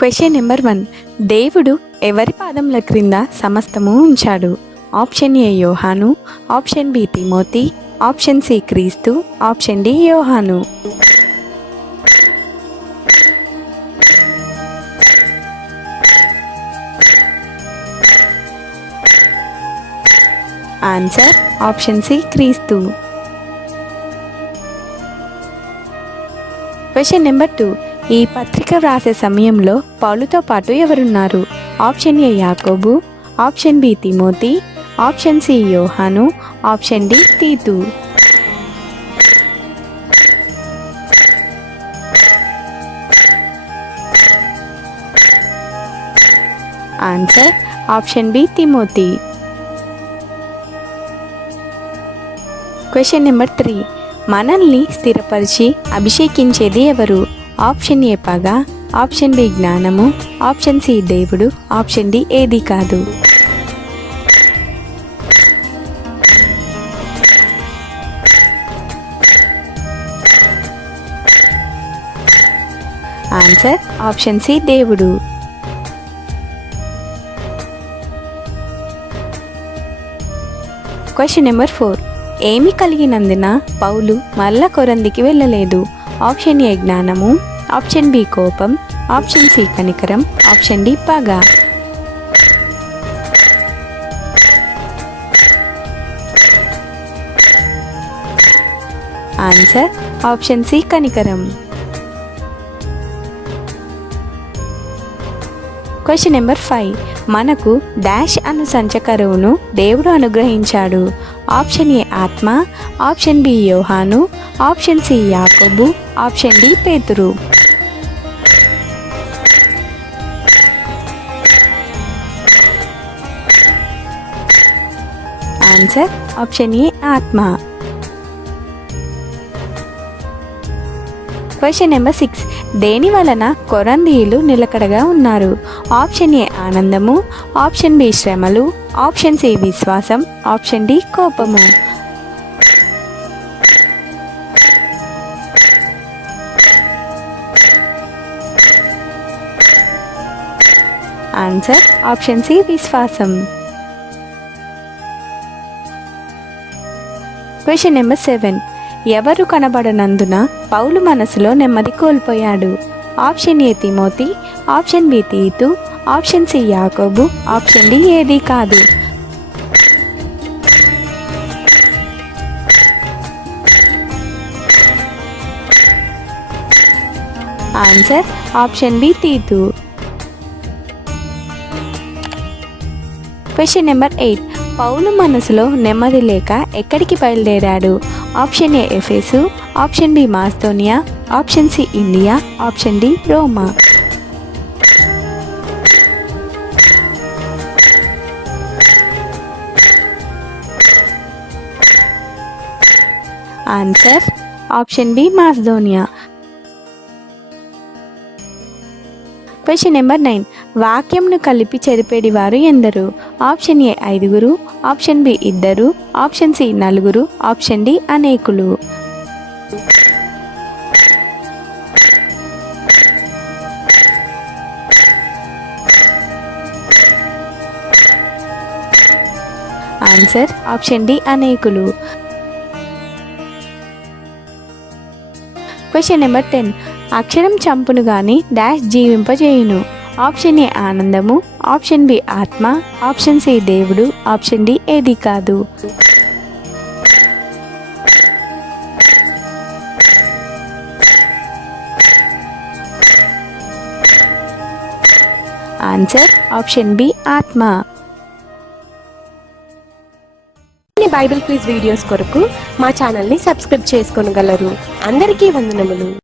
Question number one దేవుడు ఎవరి పాదముల క్రింద సమస్తము ఉంచాడు? ఆప్షన్ ఏ యోహాను. Option B Timothy option C క్రీస్తు ఆప్షన్ డి యోహాను. ఆన్సర్ ఆప్షన్ సి క్రీస్తు క్వశ్చన్ నెంబర్ టూ ఈ పత్రిక వ్రాసే సమయంలో పౌలుతో పాటు ఎవరున్నారు? ఆప్షన్ ఏ యాకోబు option B Timothy option C యోహాను ఆప్షన్ డి తీతు. Answer option B Timothy. Question number three. మనల్ని స్థిరపరిచి అభిషేకించేది ఎవరు? ఆప్షన్ ఏ పగ ఆప్షన్ బి జ్ఞానము ఆప్షన్ సి దేవుడు ఆప్షన్ డి ఏది కాదు. ఆన్సర్ ఆప్షన్ సి దేవుడు. క్వశ్చన్ నెంబర్ ఫోర్ ఏమి కలిగినందున పౌలు మల్ల కొరందికి వెళ్ళలేదు? ఆప్షన్ ఏ జ్ఞానము ఆప్షన్ బి కోపం ఆప్షన్ సి కనికరం ఆప్షన్ డి పగ. ఆన్సర్ ఆప్షన్ సి కనికరం. Question number five. మనకు డాష్ అను సంచకరువును దేవుడు అనుగ్రహించాడు. ఆప్షన్ ఏ ఆత్మ ఆప్షన్ బి యోహాను ఆప్షన్ సి యాకోబు ఆప్షన్ డి పేతురు. ఆన్సర్ ఆప్షన్ ఏ ఆత్మ క్వశ్చన్ నెంబర్ సిక్స్ దేని వలన కొరందీయులు నిలకడగా ఉన్నారు? ఆప్షన్ ఏ ఆనందము. ఆప్షన్ బి శ్రమలు. ఆప్షన్ సి విశ్వాసం. ఆప్షన్ డి కోపము. ఆన్సర్ ఆప్షన్ సి విశ్వాసం. Question number seven. ఎవరు కనబడనందున పౌలు మనసులో నెమ్మది కోల్పోయాడు. Option A Timothy option B తీతు ఆప్షన్ సి యాకోబు ఆప్షన్ డి ఏది కాదు. ఆన్సర్ ఆప్షన్ బి తీతు. Question number eight. పౌలు మనసులో నెమ్మది లేక ఎక్కడికి బయలుదేరాడు? ఆప్షన్ ఏ ఎఫెసు option B మాస్తోనియా option C India option D రోమా. Answer option B మాస్దోనియా question number nine. వాక్యంను కలిపి చెరిపేడి వారు ఎందరు? ఆప్షన్ ఏ ఐదుగురు ఆప్షన్ బి ఇద్దరు ఆప్షన్ సి నలుగురు ఆప్షన్ డి అనేకులు. ఆన్సర్ ఆప్షన్ డి అనేకులు. Question number ten. అక్షరం చంపును గాని డాష్ జీవింపజేయును. ఆప్షన్ ఏ ఆనందము ఆప్షన్ బి ఆత్మ ఆప్షన్ సి దేవుడు ఆప్షన్ డి ఏది కాదు. ఆన్సర్ ఆప్షన్ బి ఆత్మ. బైబిల్ క్విజ్ వీడియోస్ కొరకు మా ఛానల్ని సబ్స్క్రైబ్ చేసుకోగలరు అందరికీ వందనములు.